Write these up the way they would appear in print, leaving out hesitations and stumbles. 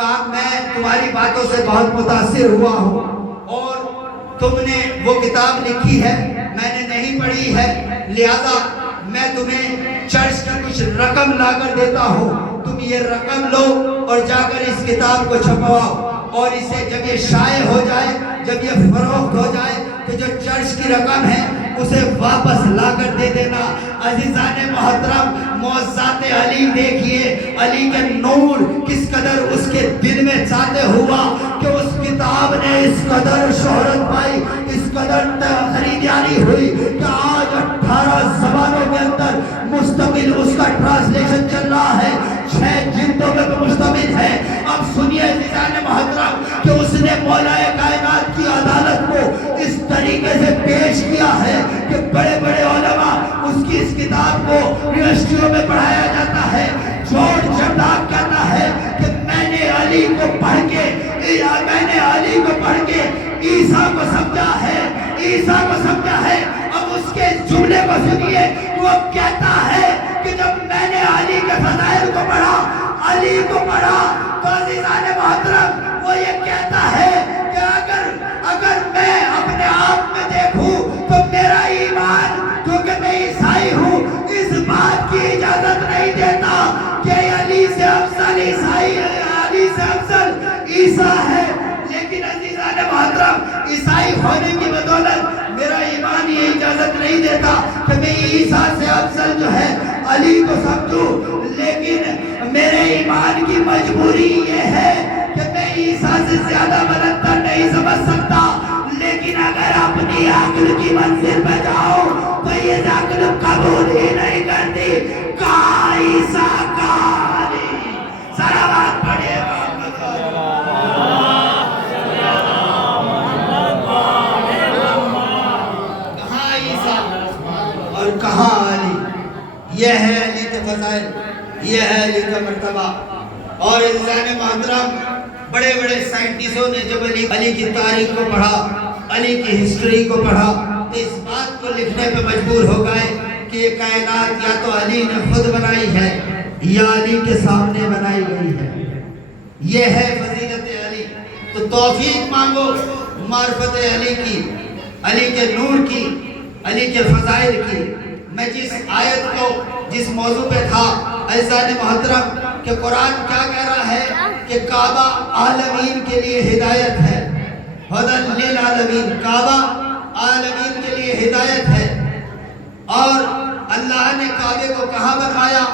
کہا میں تمہاری باتوں سے بہت متاثر ہوا ہوں اور تم نے وہ کتاب لکھی ہے میں نے نہیں پڑھی ہے، لہذا میں تمہیں چرچ کی کچھ رقم لا کر دیتا ہوں، تم یہ رقم لو اور جا کر اس کتاب کو چھپواؤ، اور اسے جب یہ شائع ہو جائے، جب یہ فروخت ہو جائے تو جو چرچ کی رقم ہے اسے واپس لا کر دے دینا۔ عزیزان محترم، معجزات علی دیکھیے، علی کے نور کس قدر اس کے دل میں ساطع ہوا کہ اس کتاب نے اس قدر شہرت پائی، اس قدر خریداری ہوئی کہ آج 18 زبانوں کے اندر مستقل اس کا ٹرانسلیشن چل رہا ہے، 6 جلدوں میں مشتمل ہے۔ اب سنیے عزیزان محترم کہ اس نے مولا کائنات کی عدالت کو اس طریقے سے پیش کیا ہے کہ بڑے بڑے علماء اس کتاب کو یونیورسٹیوں میں پڑھایا جاتا ہے۔ جارج جرداق کہتا ہے کہ میں نے علی کو پڑھ کے عیسیٰ کو سمجھا ہے۔ اب اس کے جملے کو سنیے، وہ کہتا ہے کہ جب میں نے علی کے فضائل کو پڑھا تو عزیزان محترم وہ یہ کہتا ہے کہ اگر میں اپنے آپ میں دیکھوں تو میرا ایمان، کیونکہ میں عیسائی ہوں، اس بات کی اجازت نہیں دیتا کہ علی سے افضل عیسیٰ ہے، لیکن عزیزان محترم عیسائی ہونے کی بدولت میرا ایمان یہ اجازت نہیں دیتا کہ میں عیسیٰ سے افضل جو ہے علی کو سمجھوں، لیکن میرے ایمان کی مجبوری یہ ہے کہ میں عیسیٰ سے زیادہ بلندر نہیں سمجھ سکتا، لیکن اگر اپنی عقل کی منزل پہ جاؤ تو یہ عقل قبول ہی نہیں کرتی۔ کہاں عیسیٰ کہاں علی، صلوات پڑھے کہاں عیسیٰ اور کہاں علی، یہ ہے علی کے فضائل، یہ ہے علی کا مرتبہ۔ اور عزیزان محترم بڑے بڑے سائنٹسٹوں نے جب علی کی تاریخ کو پڑھا، علی کی ہسٹری کو پڑھا تو اس بات کو لکھنے پہ مجبور ہو گئے کہ یہ کائنات یا تو علی نے خود بنائی ہے یا علی کے سامنے بنائی گئی ہے، یہ ہے فضیلت علی۔ تو توفیق مانگو معرفت علی کی، علی کے نور کی، علی کے فضائل کی۔ میں جس آیت کو جس موضوع پہ تھا عزیزان محترم کہ قرآن کیا کہہ رہا ہے کہ کعبہ عالمین کے لیے ہدایت ہے، ہدی للعالمین، کعبہ عالمین کے لیے ہدایت ہے۔ اور اللہ نے کعبے کو کہاں بنوایا؟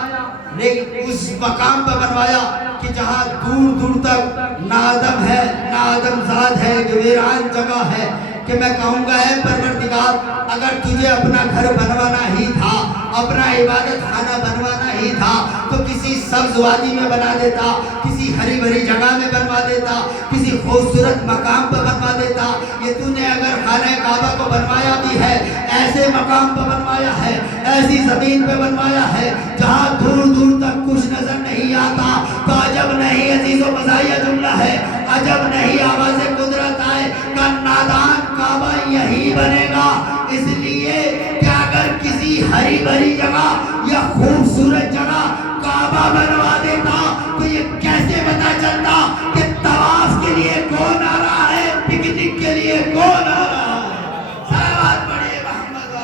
اس مقام پر بنوایا کہ جہاں دور دور تک نہ آدم ہے نہ آدم زاد ہے، ویران جگہ ہے، کہ میں کہوں گا اے پروردگار اگر تجھے اپنا گھر بنوانا ہی تھا، اپنا عبادت خانہ بنوانا ہی تھا تو کسی سبز وادی میں بنا دیتا، کسی ہری بھری جگہ میں بنوا دیتا، کسی خوبصورت مقام پر بنوا دیتا۔ یہ تو نے اگر خانہ کعبہ کو بنوایا بھی ہے ایسے مقام پر بنوایا ہے، ایسی زمین پہ بنوایا ہے جہاں دور دور تک کچھ نظر نہیں آتا، تو عجب نہیں عزیز و مزاحیہ جملہ ہے، عجب نہیں آواز قدرت آئے کہ نادان کعبہ یہی بنے گا۔ اس لیے کہ اگر کسی ہری بھری جگہ یا خوبصورت جگہ کعبہ بنوا دیتا تو یہ کیسے پتا چلتا کہ طواف کے لیے کون آ رہا ہے، پکنک کے لیے کون آ رہا ہے؟ صلوات پڑھیے محمد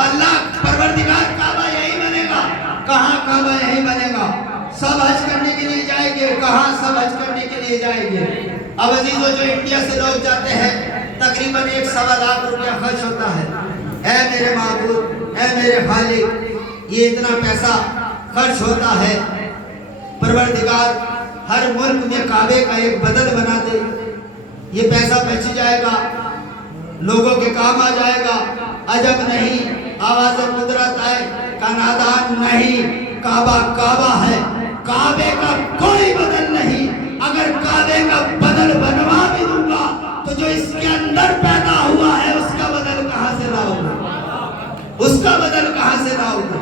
اللہ پروردگار کعبہ یہی بنے گا۔ کہاں کعبہ یہی بنے گا؟ سب حج کرنے کے لیے جائیں گے، کہاں سب حج کرنے کے لیے جائیں گے؟ اب عزیزو جو انڈیا سے لوگ جاتے ہیں تقریباً 1.25 لاکھ روپیہ خرچ ہوتا ہے۔ اے میرے معبود، اے میرے خالق، یہ اتنا پیسہ خرچ ہوتا ہے، پروردگار ہر ملک میں کعبے کا ایک بدل بنا دے، یہ پیسہ بچ جائے گا، لوگوں کے کام آ جائے گا۔ عجب نہیں آواز قدرت آئے کا نادان نہیں، کعبہ کعبہ ہے، کعبے کا کوئی بدل نہیں۔ اگر کعبے کا بدل بنوا بھی دوں گا تو جو اس کے اندر پیدا ہوا ہے اس کا بدل کہاں سے لاؤ گا؟ اس کا بدل کہاں سے لاؤ گا؟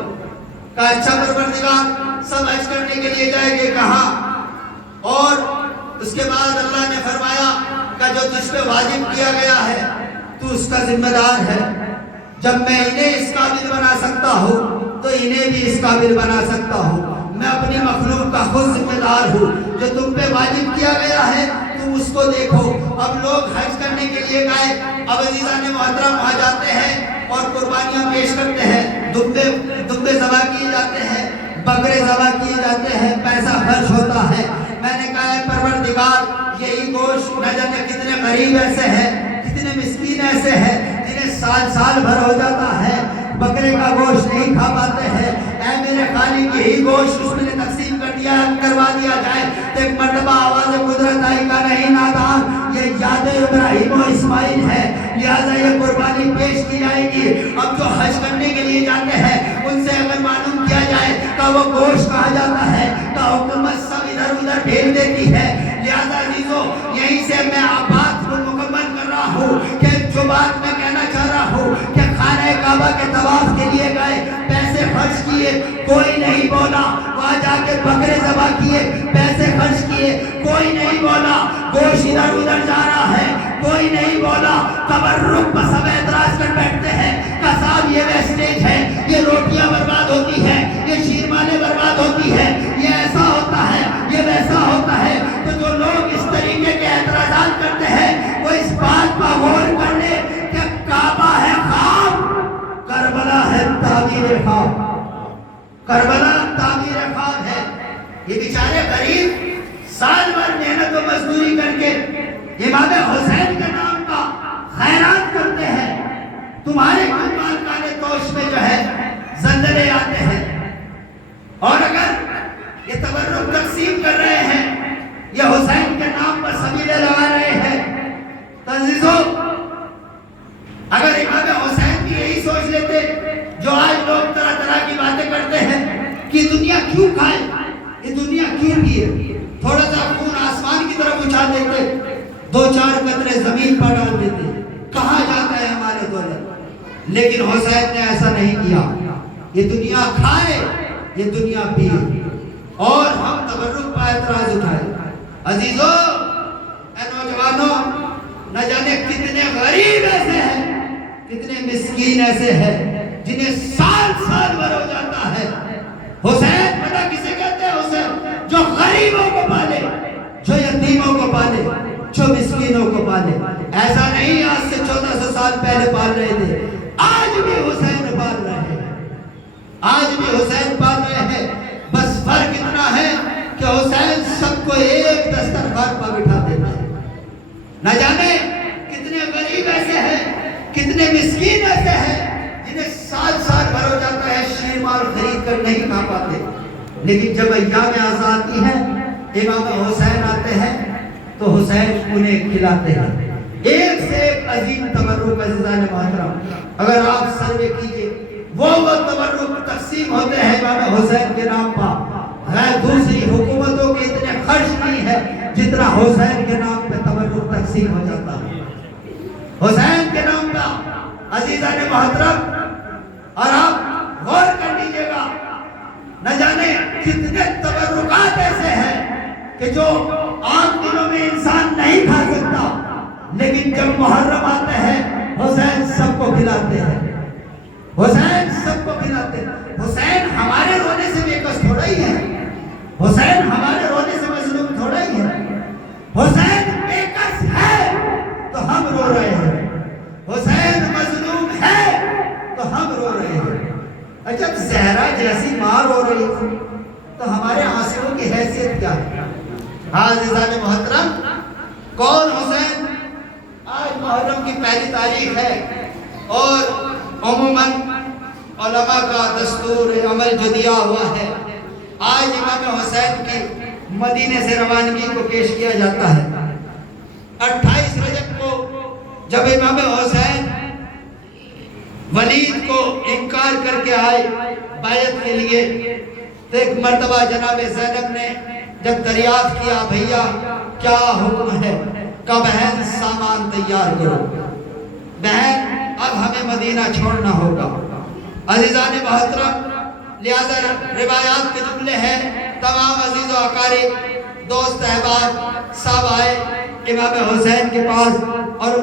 کہا اچھا پروردگار سب حج کرنے کے لیے جائیں گے، کہاں؟ اور اس کے بعد اللہ نے فرمایا کہ جو تجھ پہ واجب کیا گیا ہے تو اس کا ذمہ دار ہے۔ جب میں انہیں اس قابل بنا سکتا ہوں تو انہیں بھی اس قابل بنا سکتا ہوں۔ میں اپنی مخلوق کا خود ذمہ دار ہوں۔ جو تم پہ واجب کیا گیا ہے تم اس کو دیکھو۔ اب لوگ حج کرنے کے لیے گئے، اب عزیزان محترم وہاں جاتے ہیں اور قربانیاں پیش کرتے ہیں، دمبے ذبح کیے جاتے ہیں، بکرے ذبح کیے جاتے ہیں، پیسہ خرچ ہوتا ہے۔ میں نے کہا ہے پروردگار، یہی گوشت نہ جانے کتنے غریب ایسے ہیں، کتنے مسکین ایسے ہیں جنہیں سال بھر ہو جاتا ہے، بکرے کا گوشت نہیں کھا پاتے ہیں۔ اے میرے خالق، یہی گوشت اس نے تقسیم کروا دیا جائے تو ایک مرتبہ آواز قدرت آئی کا نہیں نادان، یہ یاد ابراہیم و اسماعیل ہے، لہٰذا یہ قربانی پیش کی جائے گی۔ اب جو حج کرنے کے لیے جاتے ہیں ان سے اگر معلوم کیا جائے کہ وہ گوشت کہاں جاتا ہے تو حکومت سب ادھر ادھر بھیج دیتی ہے۔ لہٰذا عزیزو، یہیں سے میں بات کو مکمل کر رہا ہوں کہ جو بات میں کہنا چاہ رہا ہوں کہ خانہ کعبہ کے طواف کے لیے گئے، پیسے خرچ کیے، کوئی نہیں بولا، وہاں جا کے بکرے ذبح کیے، پیسے خرچ کیے، کوئی نہیں بولا، گوشت ادھر ادھر جا رہا ہے، کوئی نہیں بولا، تبرک پر سب اعتراض کر بیٹھتے ہیں کہ صاحب یہ ویسٹیج ہے، یہ روٹیاں برباد ہوتی ہیں، یہ شیرمانے برباد ہوتی ہے، یہ ایسا ہوتا ہے، یہ ویسا ہوتا ہے۔ تو جو لوگ اس طریقے کے اعتراضات کرتے ہیں وہ اس بات پر غور کر لیں کہ کعبہ ہے خواب، کربلا ہے تعمیر خواب، کربلا تعمیر خواب ہے۔ یہ بیچارے غریب سال بھر محنت و مزدوری کر کے امام حسین کے نام کا خیرات کرتے ہیں، تمہارے کنبال کانے توش میں جو ہے زلزلے آتے ہیں، اور اگر یہ تبرک تقسیم کر رہے ہیں، یہ حسین کے نام پر سبیلے لگا رہے ہیں، تو عزیزو اگر امام حسین بھی یہی سوچ لیتے جو آج لوگ طرح طرح کی باتیں کرتے ہیں کہ دنیا کیوں کھائے، یہ دنیا کیوں پیے، تھوڑا سا خون آسمان کی طرف اچھال دیتے، دو چار قطرے زمین پر ڈال دیتے، کہاں جاتا ہے ہمارے دولت؟ لیکن حسین نے ایسا نہیں کیا، یہ دنیا کھائے، یہ دنیا پیے، اور ہم تبرک پر اعتراض اٹھائے۔ عزیزو، اے نوجوانوں، نہ جانے کتنے غریب ایسے ہیں، کتنے مسکین ایسے ہیں جنہیں سال بھر ہو جاتا ہے۔ حسین پتہ کسے کہتے ہیں؟ حسین جو غریبوں کو پالے، جو یتیموں کو پالے، جو مسکینوں کو پالے۔ ایسا نہیں آج سے 1400 سال پہلے پال رہے تھے، آج بھی حسین پال رہے ہیں، آج بھی حسین پال رہے ہیں۔ بس فرق اتنا ہے کہ حسین سب کو ایک دسترخوان پر بٹھا دیتے ہیں۔ نہ جانے کتنے غریب ایسے ہیں، کتنے مسکین ایسے ہیں جنہیں سال بھر ہو جاتا ہے، شیر مال خرید کر نہیں کھا پاتے، لیکن جب ایام اعزاں آتی ہیں، امام حسین آتے ہیں تو حسین انہیں کھلاتے ہیں۔ ایک سے ایک عظیم تبرک عزیزان محترم، اگر آپ سروے کیجئے وہ تبرک تقسیم ہوتے ہیں امام حسین کے نام پر، غیر دوسری حکومتوں کے اتنے خرچ نہیں ہے جتنا حسین کے نام پہ تبرک تقسیم ہو جاتا ہے۔ حسین کے نام کا عزیزان محترم، اور آپ غور کر لیجئے گا، نہ جانے کتنے تبرکات ایسے ہیں کہ جو عام دنوں میں انسان نہیں کھا سکتا، لیکن جب محرم آتے ہیں حسین سب کو کھلاتے ہیں، حسین سب کو کھلاتے ہیں۔ حسین ہمارے رونے سے بے کس تھوڑا ہی ہے، حسین ہمارے رونے سے مظلوم تھوڑا ہی ہے۔ حسین بے کس ہے تو ہم رو رہے ہیں، حسین مظلوم ہے تو ہم رو رہے ہیں۔ جب زہرا جیسی ماں رو رہی تھی تو ہمارے آنسوؤں کی حیثیت کیا ہے؟ عزیزان محترم، کون حسین؟ آج محرم کی پہلی تاریخ ہے، اور عموماً علماء کا دستور عمل جو دیا ہوا ہے، آج امام حسین کی مدینے سے روانگی کو پیش کیا جاتا ہے۔ 28 رجب کو جب امام حسین ولید کو انکار کر کے آئے بیعت کے لیے، تو ایک مرتبہ جناب زینب نے جب دریافت کیا بھیا کیا حکم ہے، کہ بہن سامان تیار کرو، بہن اب ہمیں مدینہ چھوڑنا ہوگا۔ عزیزان محترم، لہذا روایات کے جملے ہیں، تمام عزیز و اقارب، دوست احباب سب آئے امام حسین کے پاس، اور